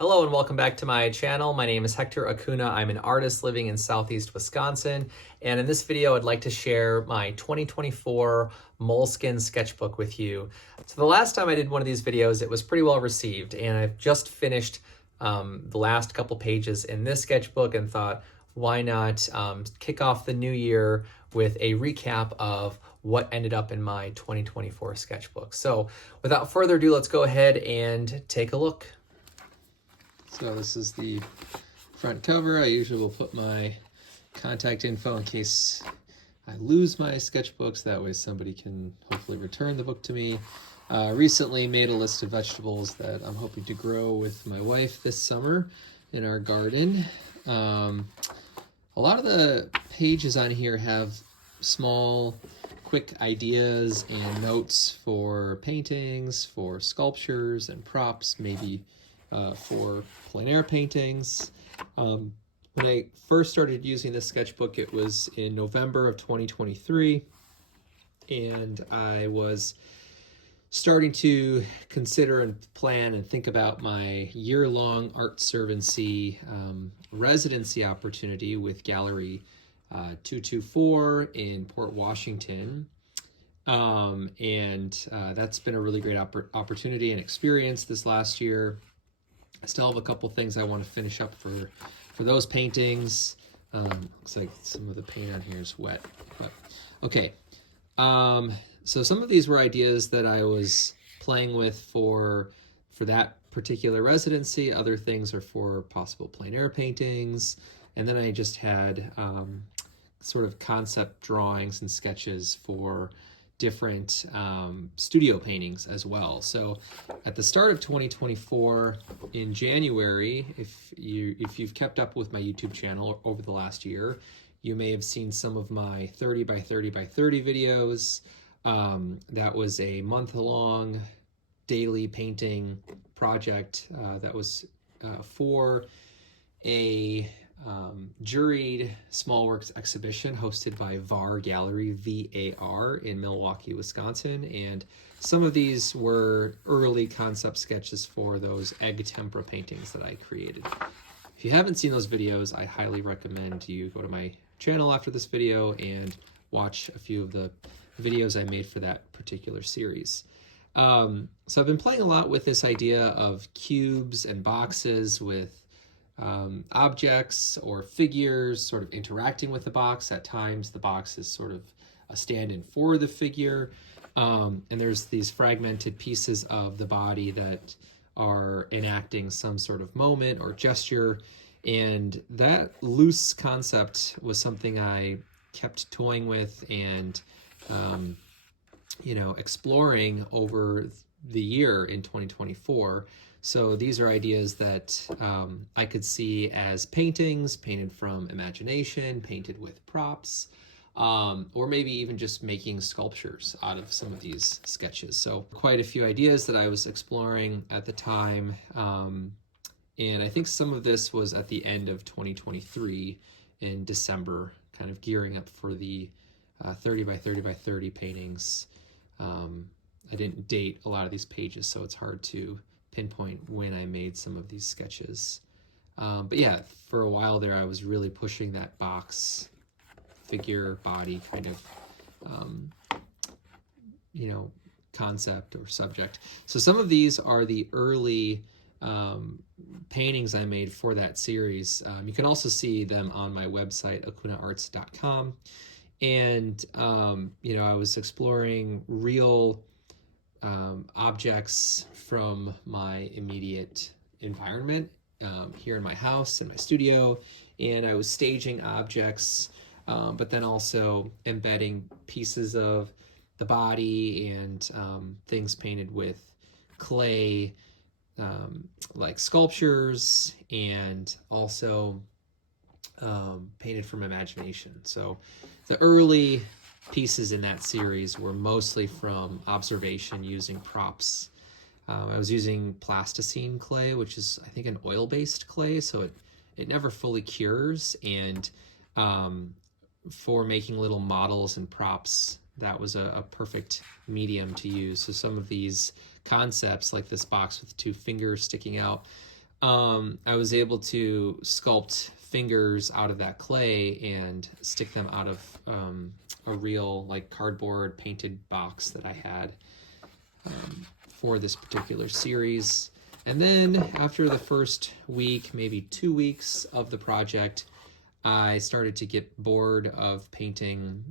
Hello and welcome back to my channel. My name is Hector Acuna. I'm an artist living in Southeast Wisconsin. And in this video, I'd like to share my 2024 Moleskine Sketchbook with you. So the last time I did one of these videos, it was pretty well received. And I've just finished the last couple pages in this sketchbook and thought, why not kick off the new year with a recap of what ended up in my 2024 sketchbook. So without further ado, let's go ahead and take a look. So this is the front cover. I usually will put my contact info in case I lose my sketchbooks. That way somebody can hopefully return the book to me. Recently made a list of vegetables that I'm hoping to grow with my wife this summer in our garden. A lot of the pages on here have small, quick ideas and notes for paintings, for sculptures and props, maybe for plein air paintings. When I first started using this sketchbook, it was in November of 2023, and I was starting to consider and plan and think about my year-long art servancy residency opportunity with Gallery 224 in Port Washington. That's been a really great opportunity and experience this last year. I still have a couple things I want to finish up for those paintings. Looks like some of the paint on here is wet, but okay. So some of these were ideas that I was playing with for that particular residency. Other things are for possible plein air paintings. And then I just had sort of concept drawings and sketches for different studio paintings as well. So at the start of 2024 in January, if you've kept up with my YouTube channel over the last year, you may have seen some of my 30 by 30 by 30 videos. That was a month-long daily painting project that was for a juried small works exhibition hosted by VAR Gallery, VAR, in Milwaukee, Wisconsin. And some of these were early concept sketches for those egg tempera paintings that I created. If you haven't seen those videos, I highly recommend you go to my channel after this video and watch a few of the videos I made for that particular series. So I've been playing a lot with this idea of cubes and boxes with objects or figures sort of interacting with the box. At times the box is sort of a stand-in for the figure, and there's these fragmented pieces of the body that are enacting some sort of moment or gesture, and that loose concept was something I kept toying with and exploring over the year in 2024. So these are ideas that I could see as paintings, painted from imagination, painted with props, or maybe even just making sculptures out of some of these sketches. So quite a few ideas that I was exploring at the time. And I think some of this was at the end of 2023 in December, kind of gearing up for the 30 by 30 by 30 paintings. I didn't date a lot of these pages, so it's hard to pinpoint when I made some of these sketches. But yeah, for a while there, I was really pushing that box, figure, body kind of, concept or subject. So some of these are the early paintings I made for that series. You can also see them on my website, acunaarts.com. And, I was exploring real objects from my immediate environment here in my house, in my studio, and I was staging objects, but then also embedding pieces of the body and things painted with clay, like sculptures, and also painted from imagination. So the early pieces in that series were mostly from observation using props. I was using plasticine clay, which is, I think, an oil-based clay, so it never fully cures, and for making little models and props, that was a perfect medium to use. So some of these concepts, like this box with two fingers sticking out, I was able to sculpt fingers out of that clay and stick them out of a real like cardboard painted box that I had for this particular series. And then after the first week, maybe 2 weeks of the project, I started to get bored of painting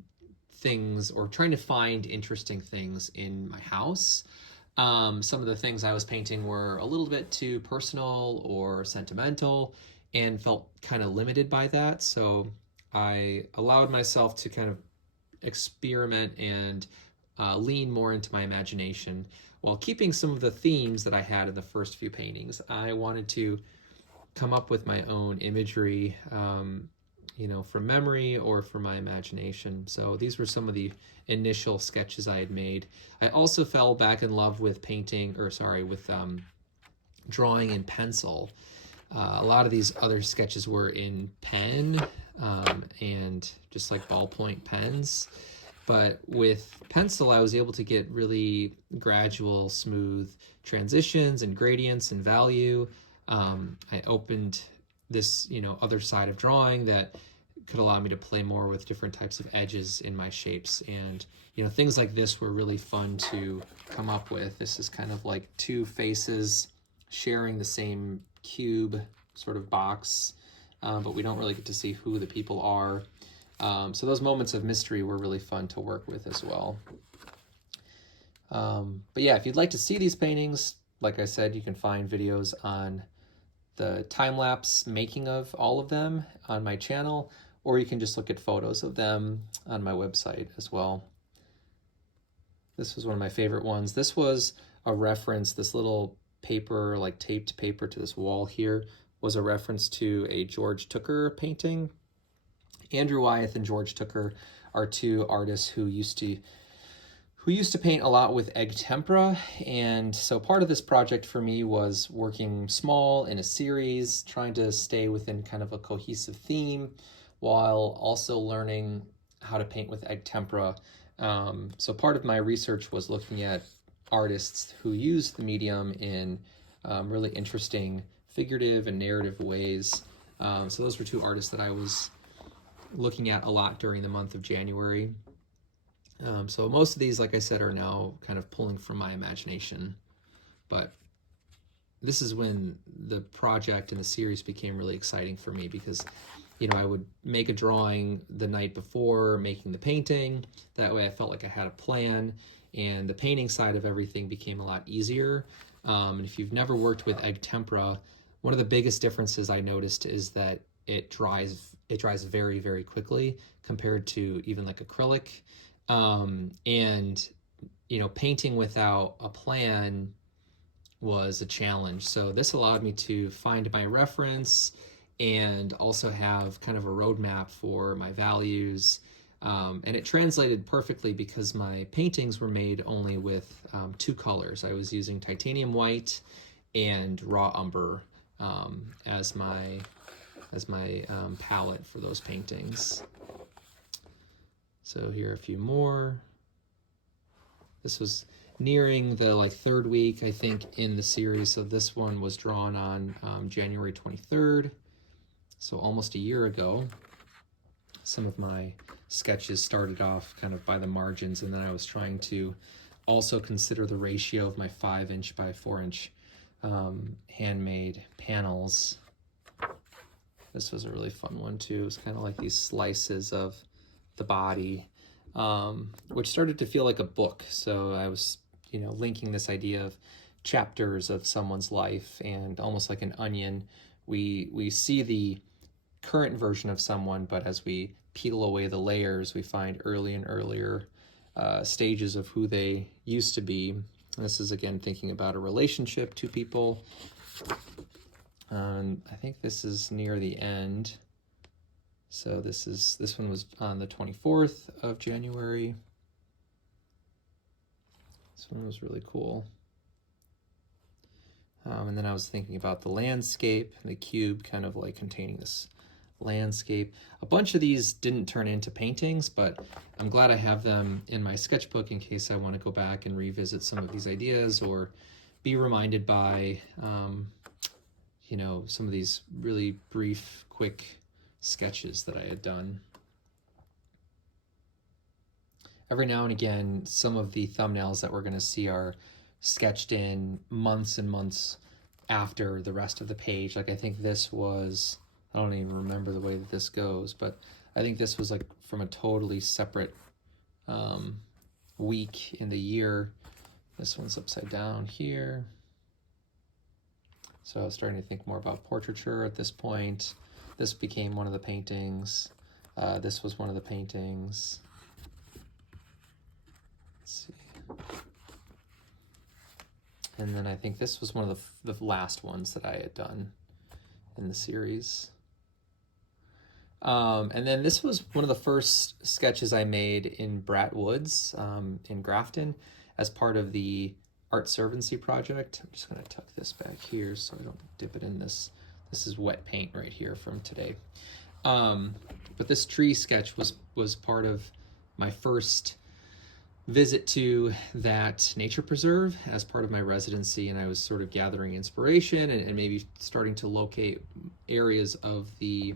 things or trying to find interesting things in my house. Some of the things I was painting were a little bit too personal or sentimental and felt kind of limited by that. So I allowed myself to kind of experiment and lean more into my imagination while keeping some of the themes that I had in the first few paintings. I wanted to come up with my own imagery, from memory or from my imagination. So these were some of the initial sketches I had made. I also fell back in love with drawing in pencil. A lot of these other sketches were in pen and just like ballpoint pens. But with pencil, I was able to get really gradual, smooth transitions and gradients and value. I opened this, other side of drawing that could allow me to play more with different types of edges in my shapes. And, things like this were really fun to come up with. This is kind of like two faces sharing the same cube sort of box, but we don't really get to see who the people are. So those moments of mystery were really fun to work with as well. But yeah, if you'd like to see these paintings, like I said, you can find videos on the time-lapse making of all of them on my channel, or you can just look at photos of them on my website as well. This was one of my favorite ones. This was a reference, this little paper, like taped paper to this wall here, was a reference to a George Tooker painting. Andrew Wyeth and George Tooker are two artists who used to paint a lot with egg tempera, and so part of this project for me was working small in a series, trying to stay within kind of a cohesive theme, while also learning how to paint with egg tempera. So part of my research was looking at artists who use the medium in really interesting figurative and narrative ways. So those were two artists that I was looking at a lot during the month of January. So most of these, like I said, are now kind of pulling from my imagination. But this is when the project and the series became really exciting for me because, I would make a drawing the night before making the painting. That way I felt like I had a plan, and the painting side of everything became a lot easier. And if you've never worked with egg tempera, one of the biggest differences I noticed is that it dries very, very quickly compared to even like acrylic. And painting without a plan was a challenge. So this allowed me to find my reference and also have kind of a roadmap for my values. And it translated perfectly because my paintings were made only with two colors. I was using titanium white and raw umber as my palette for those paintings. So here are a few more. This was nearing the third week, I think, in the series. So this one was drawn on January 23rd, so almost a year ago. Some of my sketches started off kind of by the margins, and then I was trying to also consider the ratio of my 5-inch by 4-inch handmade panels. This was a really fun one too. It was kind of like these slices of the body, which started to feel like a book. So I was, linking this idea of chapters of someone's life, and almost like an onion, we see the current version of someone, but as we peel away the layers, we find early and earlier stages of who they used to be. And this is again thinking about a relationship, two people. I think this is near the end. So this one was on the 24th of January. This one was really cool. And then I was thinking about the landscape, the cube kind of like containing this landscape. A bunch of these didn't turn into paintings, but I'm glad I have them in my sketchbook in case I want to go back and revisit some of these ideas or be reminded by you know, some of these really brief, quick sketches that I had done. Every now and again, some of the thumbnails that we're going to see are sketched in months and months after the rest of the page. Like I think this was, I don't even remember the way that this goes, but I think this was like from a totally separate week in the year. This one's upside down here. So I was starting to think more about portraiture at this point. This became one of the paintings. This was one of the paintings. Let's see. And then I think this was one of the last ones that I had done in the series. And then this was one of the first sketches I made in Bratt Woods in Grafton as part of the Art Servancy project. I'm just going to tuck this back here so I don't dip it in this. This is wet paint right here from today. But this tree sketch was part of my first visit to that nature preserve as part of my residency, and I was sort of gathering inspiration and maybe starting to locate areas of the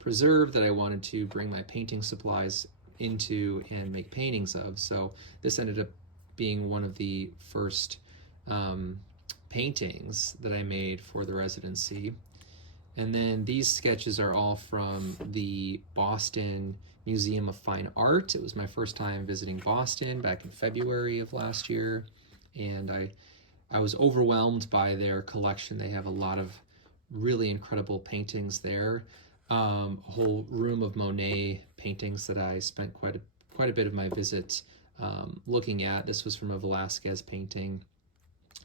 preserve that I wanted to bring my painting supplies into and make paintings of. So this ended up being one of the first paintings that I made for the residency. And then these sketches are all from the Boston Museum of Fine Art. It was my first time visiting Boston back in February of last year, and I was overwhelmed by their collection. They have a lot of really incredible paintings there. A whole room of Monet paintings that I spent quite a bit of my visit looking at. This was from a Velázquez painting,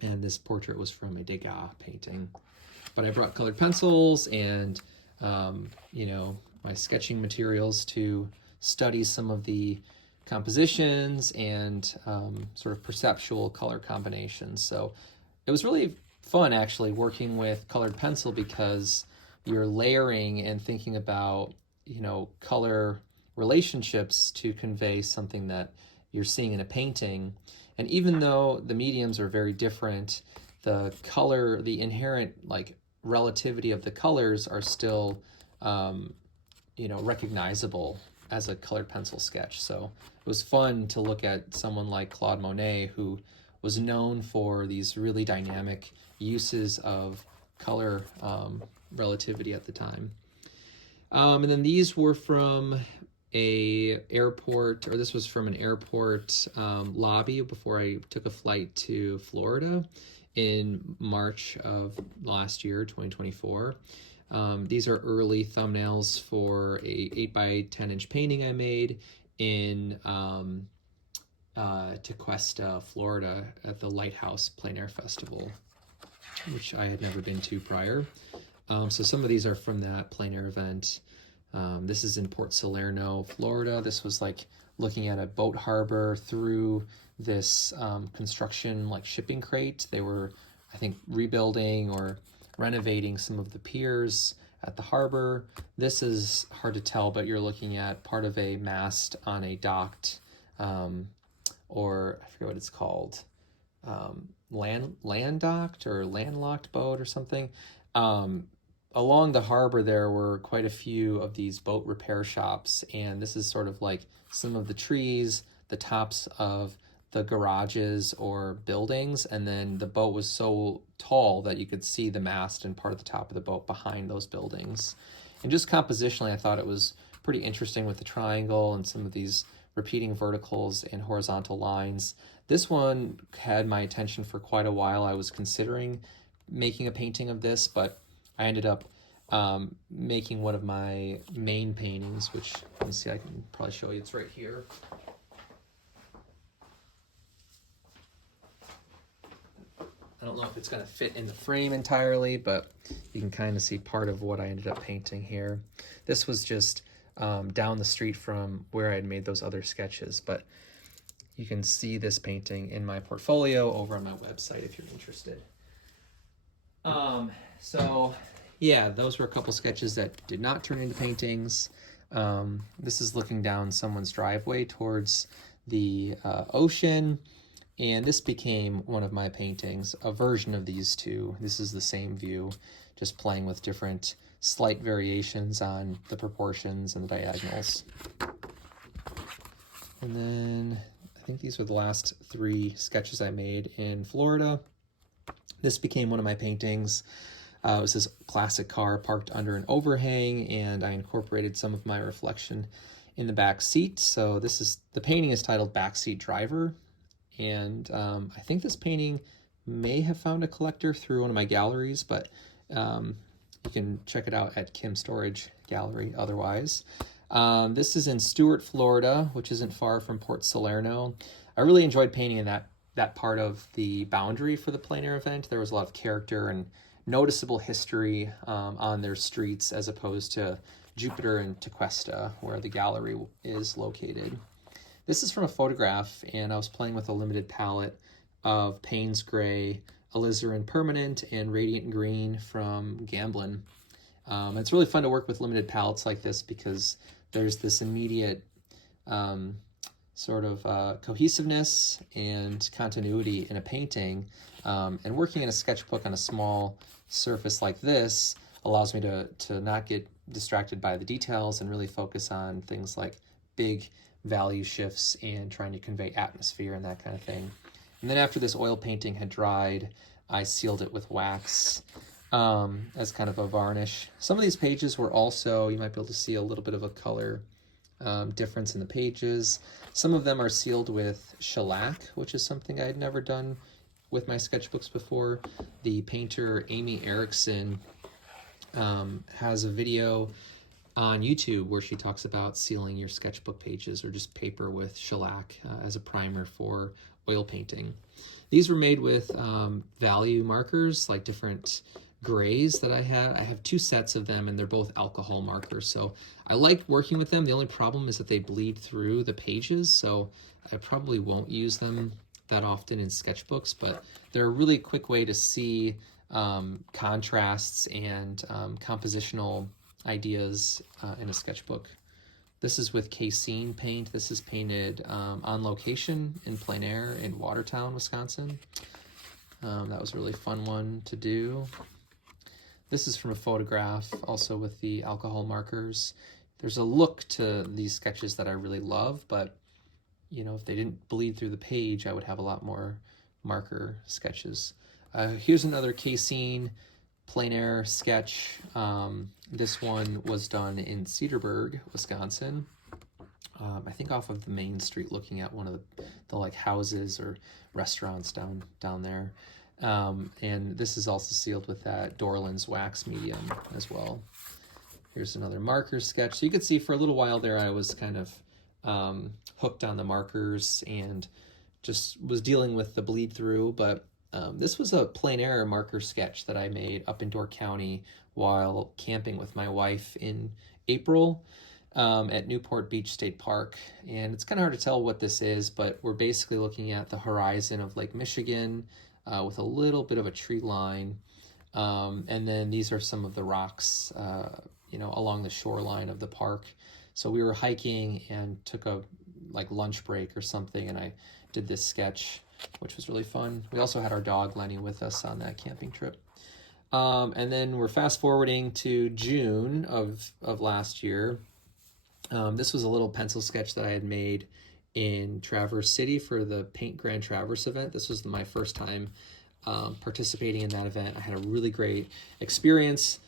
and this portrait was from a Degas painting. But I brought colored pencils and you know, my sketching materials to study some of the compositions and sort of perceptual color combinations. So it was really fun actually working with colored pencil, because you're layering and thinking about, you know, color relationships to convey something that you're seeing in a painting. And even though the mediums are very different, the color, the inherent like relativity of the colors are still you know, recognizable as a colored pencil sketch. So it was fun to look at someone like Claude Monet, who was known for these really dynamic uses of color relativity at the time. And then these were from a airport, or this was from an airport lobby before I took a flight to Florida in March of last year, 2024. These are early thumbnails for a 8x10" painting I made in Tequesta, Florida at the Lighthouse Plein Air Festival, which I had never been to prior. So some of these are from that plein air event. This is in Port Salerno, Florida. This was like looking at a boat harbor through this construction like shipping crate. They were, I think, rebuilding or renovating some of the piers at the harbor. This is hard to tell, but you're looking at part of a mast on a docked, or I forget what it's called, land docked or landlocked boat or something. Along the harbor there were quite a few of these boat repair shops, and this is sort of like some of the trees, the tops of the garages or buildings, and then the boat was so tall that you could see the mast and part of the top of the boat behind those buildings. And just compositionally, I thought it was pretty interesting with the triangle and some of these repeating verticals and horizontal lines. This one had my attention for quite a while. I was considering making a painting of this, but I ended up making one of my main paintings, which, let me see, I can probably show you. It's right here. I don't know if it's going to fit in the frame entirely, but you can kind of see part of what I ended up painting here. This was just down the street from where I had made those other sketches, but you can see this painting in my portfolio over on my website if you're interested. So yeah, those were a couple sketches that did not turn into paintings. This is looking down someone's driveway towards the ocean. And this became one of my paintings, a version of these two. This is the same view just playing with different slight variations on the proportions and the diagonals. And then I think these were the last 3 sketches I made in Florida. This became one of my paintings. It was this classic car parked under an overhang, and I incorporated some of my reflection in the back seat. So the painting is titled Backseat Driver, and I think this painting may have found a collector through one of my galleries, but you can check it out at Kim's Storage Gallery otherwise. This is in Stuart, Florida, which isn't far from Port Salerno. I really enjoyed painting in that part of the boundary for the plein air event. There was a lot of character and noticeable history on their streets, as opposed to Jupiter and Tequesta, where the gallery is located. This is from a photograph, and I was playing with a limited palette of Payne's Gray, Alizarin Permanent, and Radiant Green from Gamblin. It's really fun to work with limited palettes like this because there's this immediate sort of cohesiveness and continuity in a painting. And working in a sketchbook on a small surface like this allows me to not get distracted by the details and really focus on things like big value shifts and trying to convey atmosphere and that kind of thing. And then after this oil painting had dried, I sealed it with wax as kind of a varnish. Some of these pages were also, you might be able to see a little bit of a color difference in the pages. Some of them are sealed with shellac, which is something I had never done with my sketchbooks before. The painter Amy Erickson has a video on YouTube where she talks about sealing your sketchbook pages or just paper with shellac as a primer for oil painting. These were made with value markers, like different grays that I have. I have 2 sets of them, and they're both alcohol markers. So I like working with them. The only problem is that they bleed through the pages, so I probably won't use them that often in sketchbooks, but they're a really quick way to see contrasts and compositional ideas in a sketchbook. This is with casein paint. This is painted on location in plein air in Watertown, Wisconsin. That was a really fun one to do. This is from a photograph, also with the alcohol markers. There's a look to these sketches that I really love, but you know, if they didn't bleed through the page, I would have a lot more marker sketches. Here's another casein plein air sketch. This one was done in Cedarburg, Wisconsin. I think off of the main street, looking at one of the like houses or restaurants down there. And this is also sealed with that Dorland's wax medium as well. Here's another marker sketch. So you can see for a little while there, I was kind of hooked on the markers and just was dealing with the bleed through, but this was a plein air marker sketch that I made up in Door County while camping with my wife in April at Newport Beach State Park. And it's kind of hard to tell what this is, but we're basically looking at the horizon of Lake Michigan with a little bit of a tree line. And then these are some of the rocks, along the shoreline of the park. So we were hiking and took a lunch break or something, and I did this sketch, which was really fun. We also had our dog Lenny with us on that camping trip. And then we're fast forwarding to June of last year. This was a little pencil sketch that I had made in Traverse City for the Paint Grand Traverse event. This was my first time participating in that event. I had a really great experience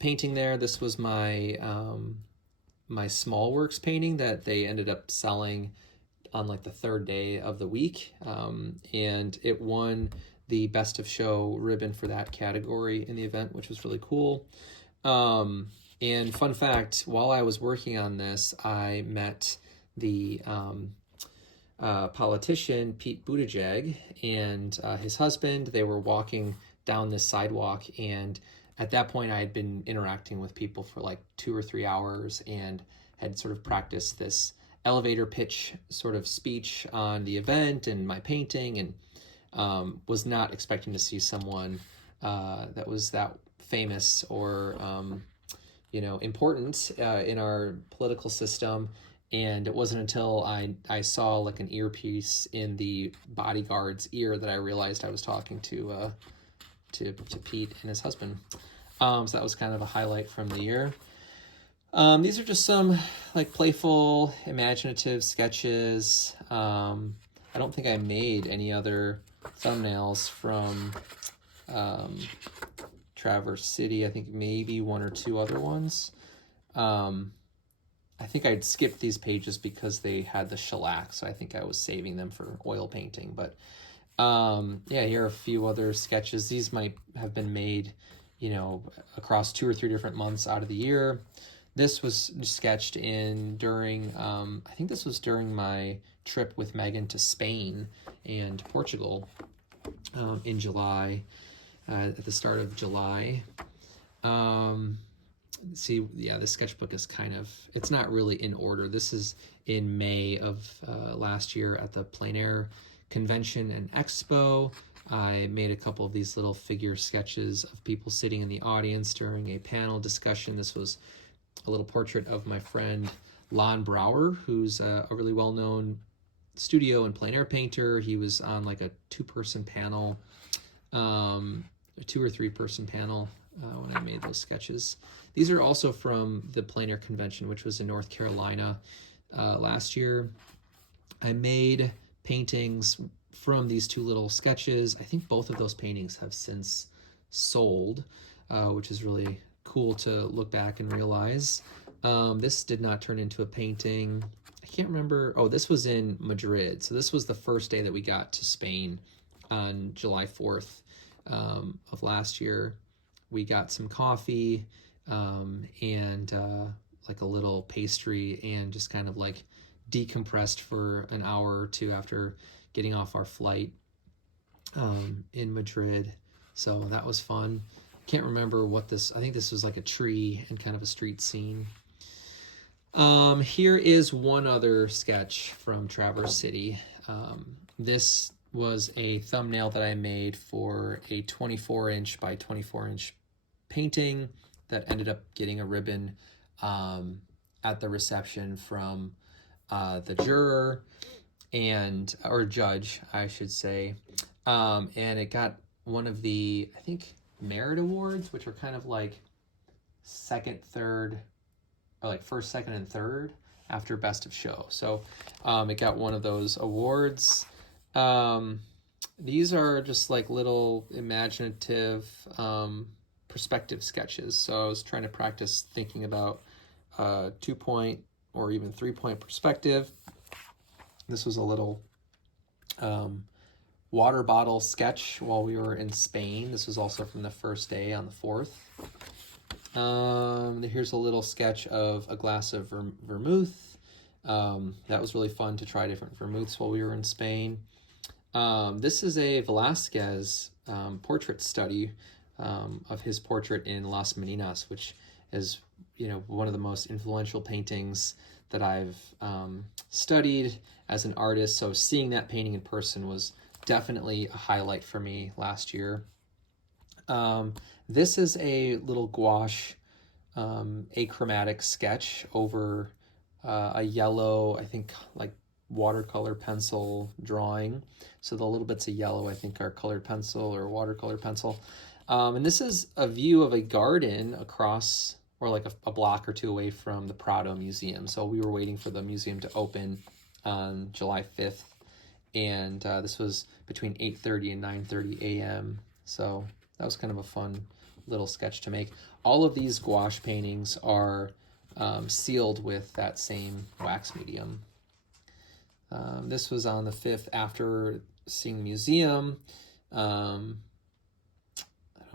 painting there. This was my my small works painting that they ended up selling on the 3rd day of the week, and it won the Best of Show ribbon for that category in the event, which was really cool. And fun fact, while I was working on this, I met the politician Pete Buttigieg and his husband. They were walking down this sidewalk, and at that point I had been interacting with people for 2 or 3 hours and had sort of practiced this elevator pitch sort of speech on the event and my painting, and was not expecting to see someone that was that famous or important in our political system. And it wasn't until I saw an earpiece in the bodyguard's ear that I realized I was talking to to Pete and his husband. So that was kind of a highlight from the year. These are just some like playful, imaginative sketches. I don't think I made any other thumbnails from Traverse City. I think maybe one or two other ones. I think I'd skipped these pages because they had the shellac, so I think I was saving them for oil painting. But yeah, here are a few other sketches. These might have been made, you know, across 2 or 3 different months out of the year. This was sketched during, I think this was during my trip with Megan to Spain and Portugal in July, at the start of July. See, yeah, the sketchbook is kind of, it's not really in order. This is in May of last year at the Plein Air Convention and Expo. I made a couple of these little figure sketches of people sitting in the audience during a panel discussion. This was a little portrait of my friend Lon Brouwer, who's a really well-known studio and plein air painter. He was on like a 2-person panel, a 2 or 3-person panel when I made those sketches. These are also from the Plein Air Convention, which was in North Carolina last year. I made paintings from these 2 little sketches. I think both of those paintings have since sold, which is really cool to look back and realize. This did not turn into a painting. I can't remember. Oh, this was in Madrid. So this was the first day that we got to Spain on July 4th of last year. We got some coffee and like a little pastry, and just kind of like decompressed for an hour or 2 after getting off our flight in Madrid. So that was fun. Can't remember what this, I think this was like a tree and kind of a street scene. Here is one other sketch from Traverse City. This was a thumbnail that I made for a 24-inch by 24-inch painting that ended up getting a ribbon at the reception from the juror or judge, I should say. And it got one of the, I think, merit awards, which are kind of like second, third, or like first, second, and third after best of show. So it got one of those awards. These are just like little imaginative perspective sketches. So I was trying to practice thinking about 2-point or even 3-point perspective. This was a little water bottle sketch while we were in Spain. This was also from the first day on the 4th. Here's a little sketch of a glass of vermouth. That was really fun to try different vermouths while we were in Spain. This is a Velázquez portrait study of his portrait in Las Meninas, which is, you know, one of the most influential paintings that I've studied as an artist. So seeing that painting in person was definitely a highlight for me last year. This is a little gouache achromatic sketch over a yellow, I think like watercolor pencil drawing. So the little bits of yellow I think are colored pencil or watercolor pencil. And this is a view of a garden across, or like a block or 2 away from the Prado Museum. So we were waiting for the museum to open on July 5th. And this was between 8:30 and 9:30 a.m. So that was kind of a fun little sketch to make. All of these gouache paintings are sealed with that same wax medium. This was on the 5th after seeing the museum. I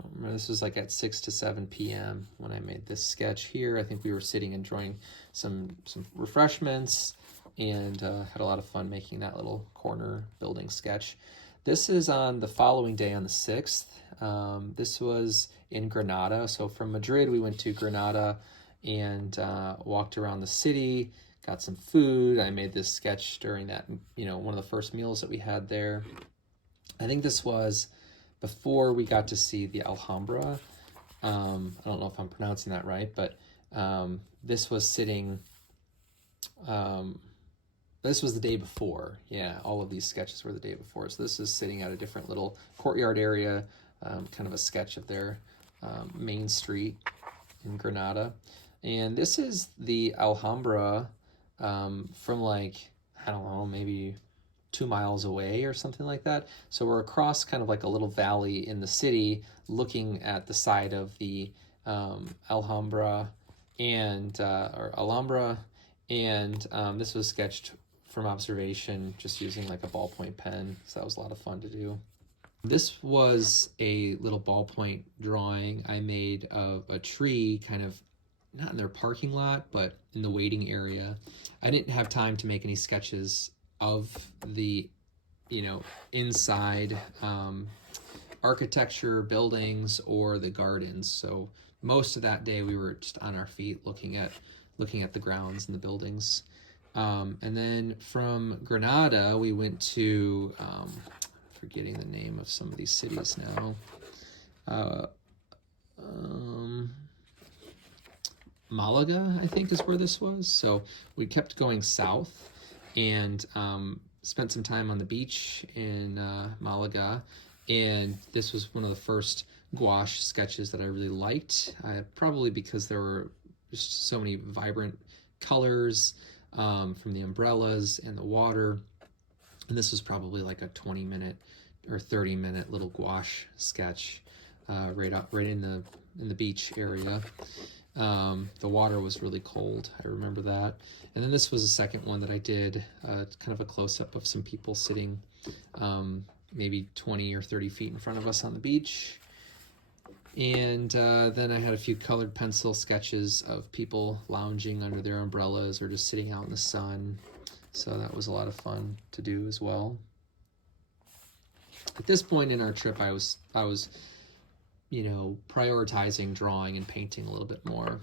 don't remember, this was like at 6 to 7 p.m. when I made this sketch here. I think we were sitting enjoying some refreshments, and had a lot of fun making that little corner building sketch. This is on the following day on the 6th. This was in Granada. So from Madrid, we went to Granada and walked around the city, got some food. I made this sketch during that, you know, one of the first meals that we had there. I think this was before we got to see the Alhambra. I don't know if I'm pronouncing that right, but this was sitting, this was the day before. Yeah, all of these sketches were the day before. So this is sitting at a different little courtyard area kind of a sketch of their main street in Granada. And this is the Alhambra from like, I don't know, maybe 2 miles away or something like that. So we're across kind of like a little valley in the city looking at the side of the Alhambra and or Alhambra, and this was sketched from observation just using like a ballpoint pen, so that was a lot of fun to do. This was a little ballpoint drawing I made of a tree, kind of not in their parking lot, but in the waiting area. I didn't have time to make any sketches of the, inside architecture, buildings, or the gardens. So most of that day we were just on our feet looking at the grounds and the buildings. And then from Granada, we went to, forgetting the name of some of these cities now. Malaga, I think, is where this was. So we kept going south and spent some time on the beach in Malaga. And this was one of the first gouache sketches that I really liked, probably because there were just so many vibrant colors from the umbrellas and the water. And this was probably like a 20-minute or 30-minute little gouache sketch right in the beach area. The water was really cold, I remember that. And then this was the second one that I did, kind of a close-up of some people sitting maybe 20 or 30 feet in front of us on the beach. And then I had a few colored pencil sketches of people lounging under their umbrellas or just sitting out in the sun. So that was a lot of fun to do as well. At this point in our trip, I was prioritizing drawing and painting a little bit more.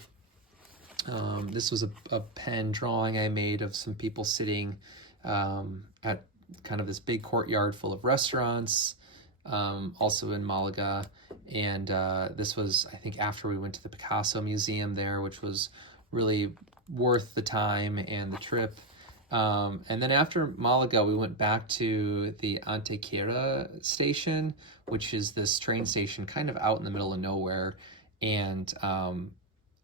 This was a pen drawing I made of some people sitting at kind of this big courtyard full of restaurants, also in Malaga. And this was, I think, after we went to the Picasso Museum there, which was really worth the time and the trip. And then after Malaga, we went back to the Antequera station, which is this train station kind of out in the middle of nowhere. And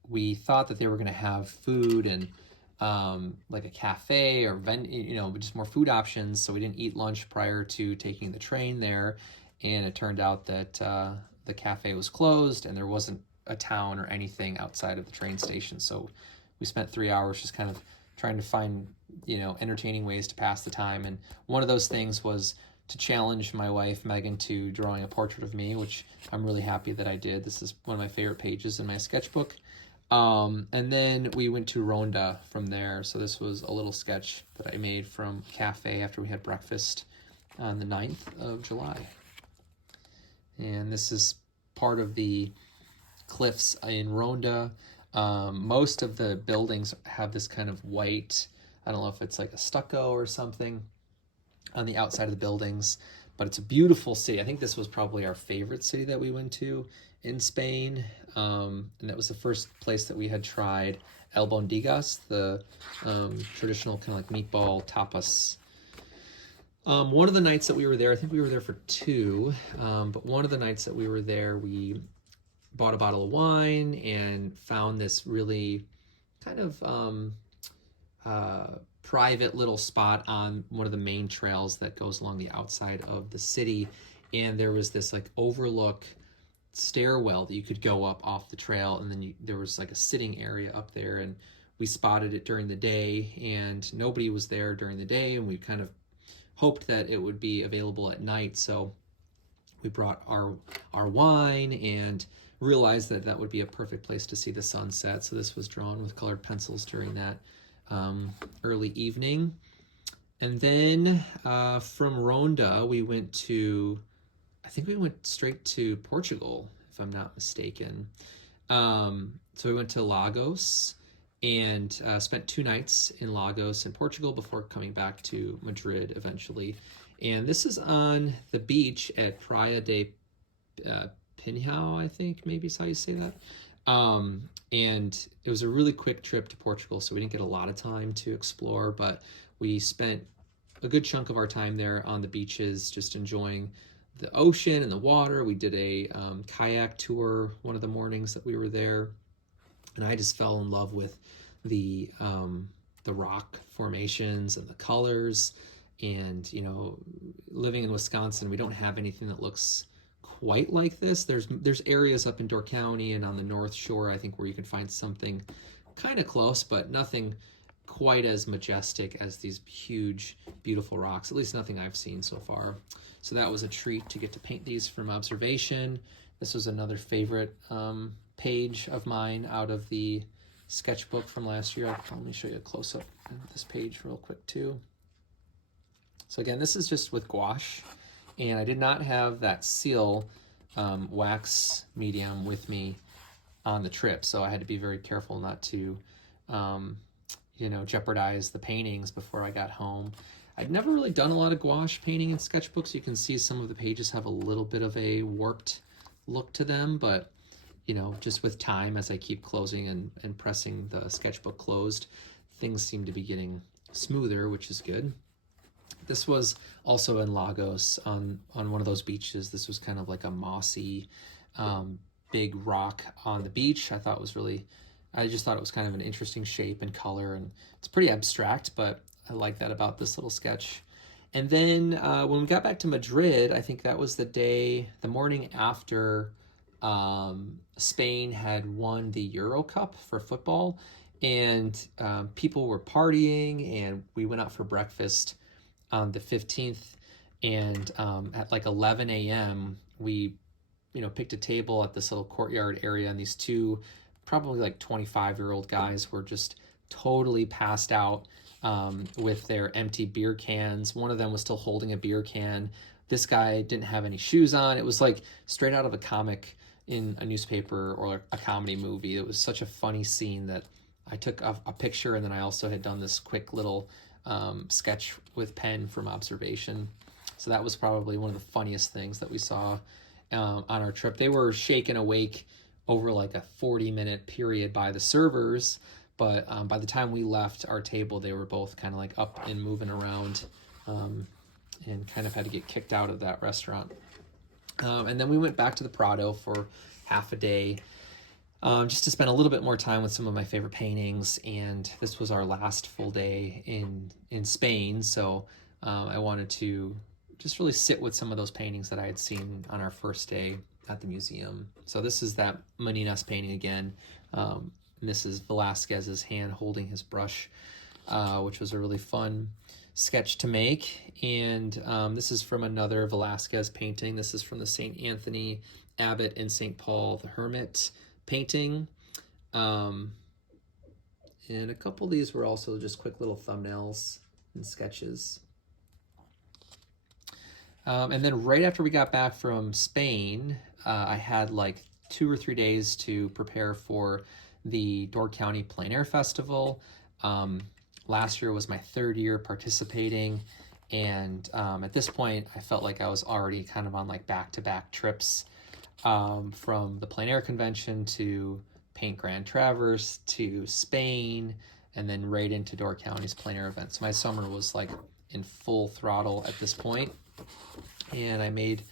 we thought that they were going to have food and like a cafe or just more food options. So we didn't eat lunch prior to taking the train there. And it turned out that the cafe was closed and there wasn't a town or anything outside of the train station. So we spent 3 hours just kind of trying to find, entertaining ways to pass the time. And one of those things was to challenge my wife, Megan, to drawing a portrait of me, which I'm really happy that I did. This is one of my favorite pages in my sketchbook. And then we went to Ronda from there. So this was a little sketch that I made from a cafe after we had breakfast on the 9th of July. And this is part of the cliffs in Ronda. Most of the buildings have this kind of white, I don't know if it's like a stucco or something on the outside of the buildings, but it's a beautiful city. I think this was probably our favorite city that we went to in Spain. And that was the first place that we had tried albondigas, the traditional kind of like meatball tapas. One of the nights that we were there, I think we were there for 2, but one of the nights that we were there, we bought a bottle of wine and found this really kind of private little spot on one of the main trails that goes along the outside of the city. And there was this like overlook stairwell that you could go up off the trail, and then there was like a sitting area up there, and we spotted it during the day and nobody was there during the day, and we kind of hoped that it would be available at night. So we brought our wine and realized that that would be a perfect place to see the sunset. So this was drawn with colored pencils during that early evening. And then from Ronda, we went straight to Portugal, if I'm not mistaken. So we went to Lagos and spent 2 nights in Lagos in Portugal before coming back to Madrid eventually. And this is on the beach at Praia de Pinhao, I think maybe is how you say that. And it was a really quick trip to Portugal, so we didn't get a lot of time to explore, but we spent a good chunk of our time there on the beaches, just enjoying the ocean and the water. We did a kayak tour one of the mornings that we were there, and I just fell in love with the rock formations and the colors. And living in Wisconsin, we don't have anything that looks quite like this. There's areas up in Door County and on the North Shore, I think, where you can find something kind of close, but nothing quite as majestic as these huge, beautiful rocks. At least nothing I've seen so far. So that was a treat to get to paint these from observation. This was another favorite page of mine out of the sketchbook from last year. Let me show you a close-up of this page real quick too. So again, this is just with gouache, and I did not have that seal wax medium with me on the trip, so I had to be very careful not to jeopardize the paintings before I got home. I'd never really done a lot of gouache painting in sketchbooks. You can see some of the pages have a little bit of a warped look to them, but just with time, as I keep closing and pressing the sketchbook closed, things seem to be getting smoother, which is good. This was also in Lagos on one of those beaches. This was kind of like a mossy, big rock on the beach. I just thought it was kind of an interesting shape and color, and it's pretty abstract, but I like that about this little sketch. And then when we got back to Madrid, I think that was the morning after Spain had won the Euro Cup for football, and people were partying, and we went out for breakfast on the 15th, and at like 11 a.m. we picked a table at this little courtyard area, and these two probably like 25-year-old guys were just totally passed out with their empty beer cans. One of them was still holding a beer can. This guy didn't have any shoes on. It was like straight out of a comic in a newspaper or a comedy movie. It was such a funny scene that I took a picture, and then I also had done this quick little sketch with pen from observation. So that was probably one of the funniest things that we saw on our trip. They were shaken awake over like a 40-minute period by the servers, but by the time we left our table, they were both kind of like up and moving around, and kind of had to get kicked out of that restaurant. And then we went back to the Prado for half a day, just to spend a little bit more time with some of my favorite paintings. And this was our last full day in Spain, so I wanted to just really sit with some of those paintings that I had seen on our first day at the museum. So this is that Maninas painting again. And this is Velázquez's hand holding his brush, which was a really fun sketch to make. And this is from another Velázquez painting. This is from the St. Anthony Abbot and St. Paul the Hermit painting. And a couple of these were also just quick little thumbnails and sketches. And then right after we got back from Spain, I had like 2 or 3 days to prepare for the Door County Plein Air Festival. Last year was my 3rd year participating, and at this point I felt like I was already kind of on like back-to-back trips, from the Plein Air Convention to Paint Grand Traverse to Spain, and then right into Door County's Plein Air event. So my summer was like in full throttle at this point, and I made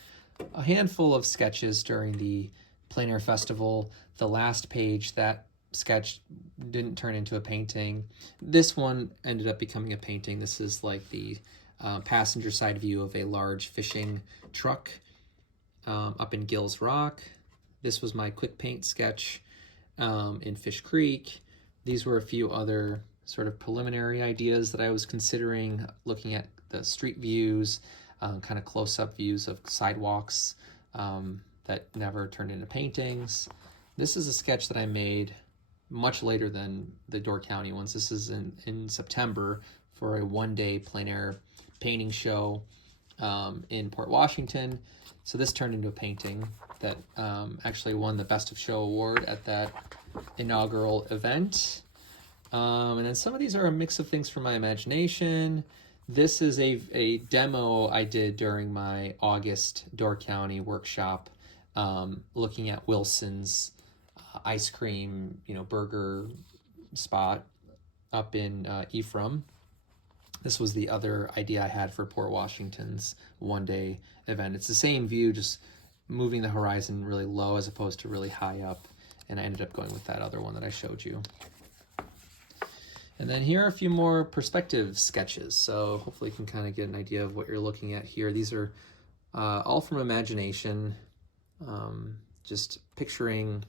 a handful of sketches during the Plein Air Festival. The last page, that sketch didn't turn into a painting. This one ended up becoming a painting. This is like the passenger side view of a large fishing truck up in Gills Rock. This was my quick paint sketch in Fish Creek. These were a few other sort of preliminary ideas that I was considering, looking at the street views, kind of close-up views of sidewalks that never turned into paintings. This is a sketch that I made much later than the Door County ones. This is in September for a one-day plein air painting show in Port Washington. So this turned into a painting that actually won the Best of Show award at that inaugural event. And then some of these are a mix of things from my imagination. This is a demo I did during my August Door County workshop, looking at Wilson's ice cream, burger spot up in Ephraim. This was the other idea I had for Port Washington's one-day event. It's the same view, just moving the horizon really low as opposed to really high up. And I ended up going with that other one that I showed you. And then here are a few more perspective sketches. So hopefully you can kind of get an idea of what you're looking at here. These are all from imagination, just picturing,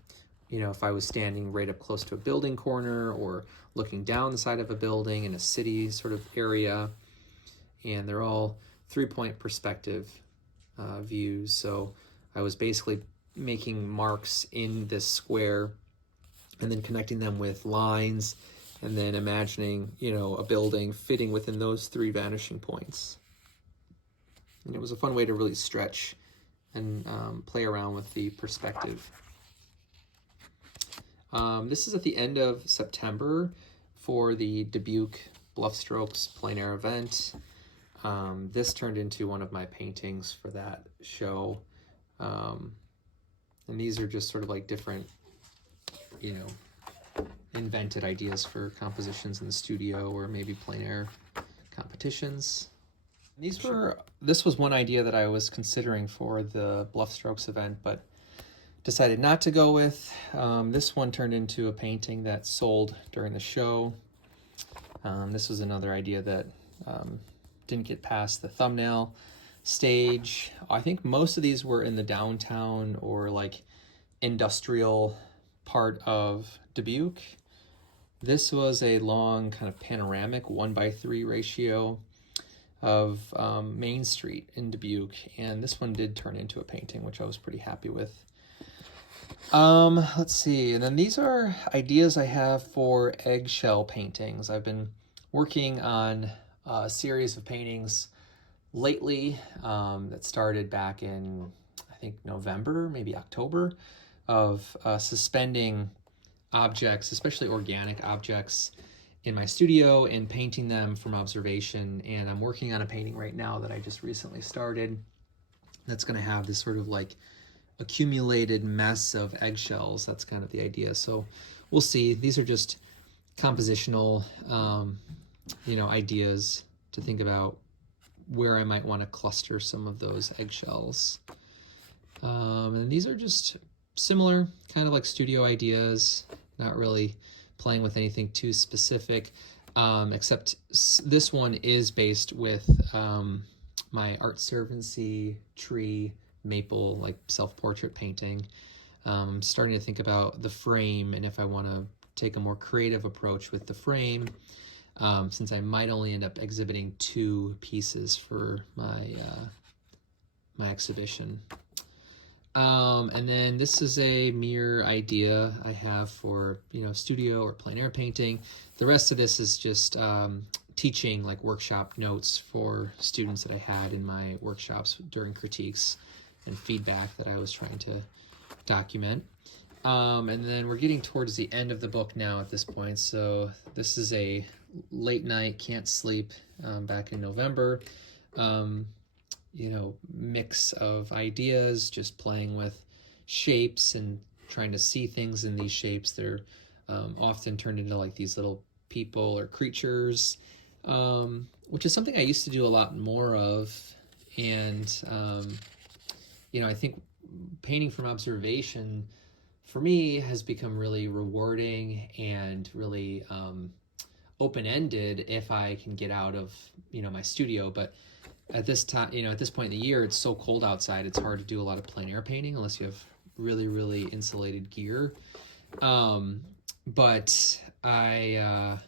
you know, if I was standing right up close to a building corner or looking down the side of a building in a city sort of area. And they're all 3-point perspective views. So I was basically making marks in this square and then connecting them with lines and then imagining, you know, a building fitting within those 3 vanishing points. And it was a fun way to really stretch and play around with the perspective. This is at the end of September for the Dubuque Bluff Strokes plein air event. This turned into one of my paintings for that show. And these are just sort of like different, you know, invented ideas for compositions in the studio or maybe plein air competitions. This was one idea that I was considering for the Bluff Strokes event, but decided not to go with. This one turned into a painting that sold during the show. This was another idea that didn't get past the thumbnail stage. I think most of these were in the downtown or like industrial part of Dubuque. This was a long kind of panoramic 1:3 ratio of Main Street in Dubuque, and this one did turn into a painting, which I was pretty happy with. Let's see, and then these are ideas I have for eggshell paintings. I've been working on a series of paintings lately that started back in, I think, November, maybe October, of suspending objects, especially organic objects, in my studio and painting them from observation. And I'm working on a painting right now that I just recently started that's going to have this sort of like accumulated mess of eggshells. That's kind of the idea. So we'll see. These are just compositional, you know, ideas to think about where I might want to cluster some of those eggshells. And these are just similar, kind of like studio ideas, not really playing with anything too specific, except this one is based with my Art Servancy tree maple like self-portrait painting. I'm starting to think about the frame and if I want to take a more creative approach with the frame, since I might only end up exhibiting 2 pieces for my my exhibition. And then this is a mere idea I have for, you know, studio or plein air painting. The rest of this is just teaching like workshop notes for students that I had in my workshops during critiques and feedback that I was trying to document. And then we're getting towards the end of the book now at this point. So this is a late night, can't sleep, back in November. You know, mix of ideas, just playing with shapes and trying to see things in these shapes. They're often turned into like these little people or creatures, which is something I used to do a lot more of. And, you know, I think painting from observation for me has become really rewarding and really open-ended if I can get out of, you know, my studio. But at this time, you know, at this point in the year, it's so cold outside, it's hard to do a lot of plein air painting unless you have really, really insulated gear. But I,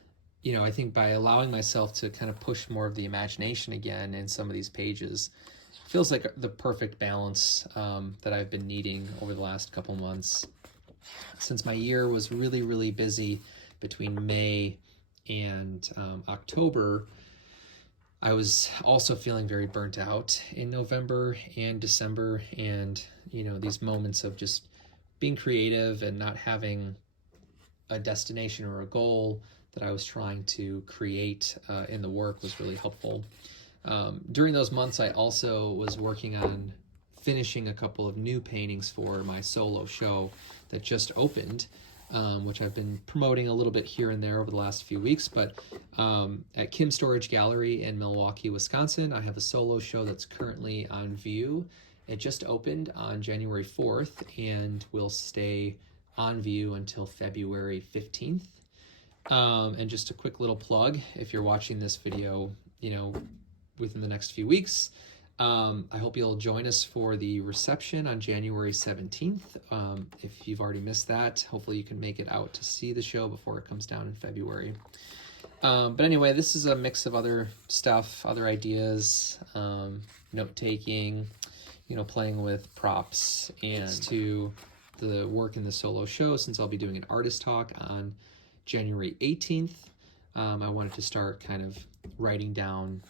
you know, I think by allowing myself to kind of push more of the imagination again in some of these pages, feels like the perfect balance that I've been needing over the last couple months. Since my year was really, really busy between May and October, I was also feeling very burnt out in November and December, and, you know, these moments of just being creative and not having a destination or a goal that I was trying to create in the work was really helpful. During those months, I also was working on finishing a couple of new paintings for my solo show that just opened. which I've been promoting a little bit here and there over the last few weeks. But at Kim Storage Gallery in Milwaukee, Wisconsin, I have a solo show that's currently on view. It just opened on January 4th and will stay on view until February 15th. And just a quick little plug, if you're watching this video, within the next few weeks, I hope you'll join us for the reception on January 17th. If you've already missed that, hopefully you can make it out to see the show before it comes down in February. But anyway, this is a mix of other stuff, other ideas, note-taking, playing with props, and to the work in the solo show, since I'll be doing an artist talk on January 18th. I wanted to start kind of writing down,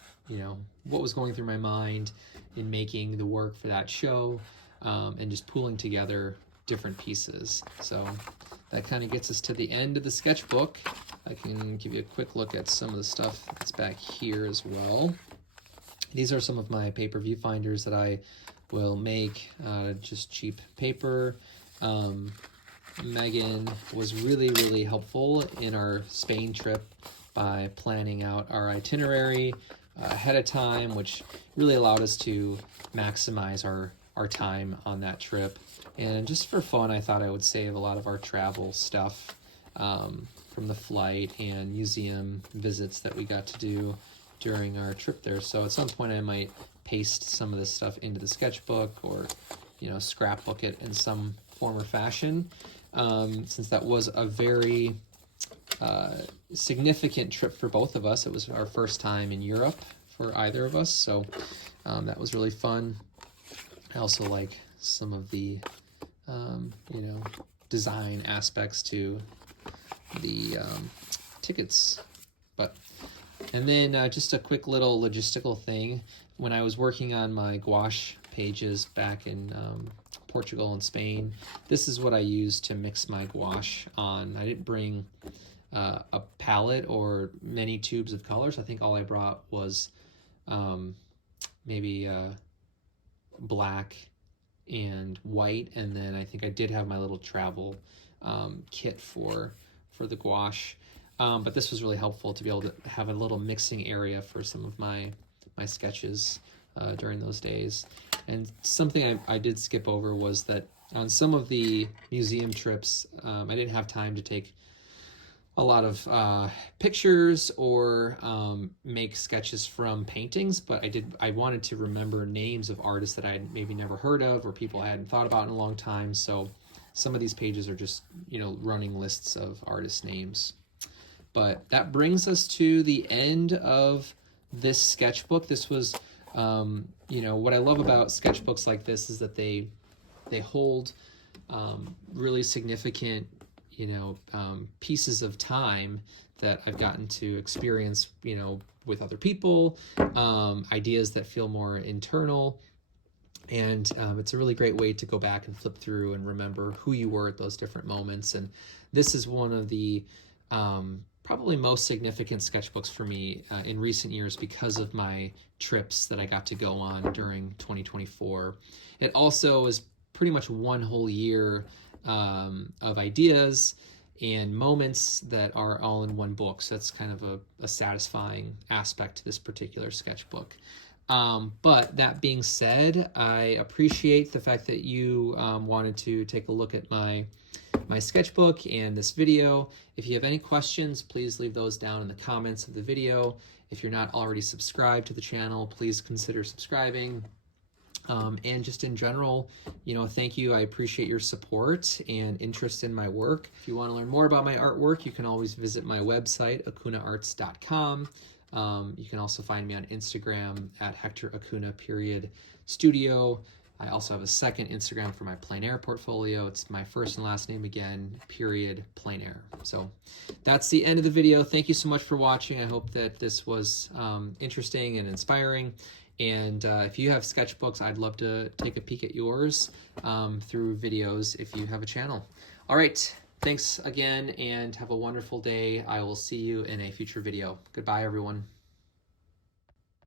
what was going through my mind in making the work for that show, and just pulling together different pieces. So that kind of gets us to the end of the sketchbook. I can give you a quick look at some of the stuff that's back here as well. These are some of my paper viewfinders that I will make, just cheap paper. Megan was really, really helpful in our Spain trip by planning out our itinerary ahead of time, which really allowed us to maximize our time on that trip. And just for fun, I thought I would save a lot of our travel stuff from the flight and museum visits that we got to do during our trip there. So at some point I might paste some of this stuff into the sketchbook, or scrapbook it in some form or fashion, since that was a very significant trip for both of us. It was our first time in Europe for either of us, so that was really fun. I also like some of the design aspects to the tickets. And then just a quick little logistical thing. When I was working on my gouache pages back in Portugal and Spain, this is what I used to mix my gouache on. I didn't bring a palette or many tubes of colors. I think all I brought was maybe black and white, and then I think I did have my little travel kit for the gouache. But this was really helpful to be able to have a little mixing area for some of my sketches during those days. And something I did skip over was that on some of the museum trips, I didn't have time to take a lot of pictures or make sketches from paintings, but I wanted to remember names of artists that I had maybe never heard of, or people I hadn't thought about in a long time. So some of these pages are just running lists of artist names. But that brings us to the end of this sketchbook. This was, what I love about sketchbooks like this is that they hold really significant, pieces of time that I've gotten to experience, with other people, ideas that feel more internal. And it's a really great way to go back and flip through and remember who you were at those different moments. And this is one of the probably most significant sketchbooks for me in recent years because of my trips that I got to go on during 2024. It also is pretty much one whole year of ideas and moments that are all in one book. So that's kind of a satisfying aspect to this particular sketchbook. But that being said, I appreciate the fact that you wanted to take a look at my sketchbook and this video. If you have any questions, please leave those down in the comments of the video. If you're not already subscribed to the channel, please consider subscribing. And just in general, thank you. I appreciate your support and interest in my work. If you want to learn more about my artwork, you can always visit my website, acunaarts.com. You can also find me on Instagram at HectorAcuna_studio. I also have a second Instagram for my plein air portfolio. It's my first and last name again, _plein air. So that's the end of the video. Thank you so much for watching. I hope that this was interesting and inspiring. And if you have sketchbooks, I'd love to take a peek at yours through videos if you have a channel. All right, thanks again and have a wonderful day. I will see you in a future video. Goodbye, everyone.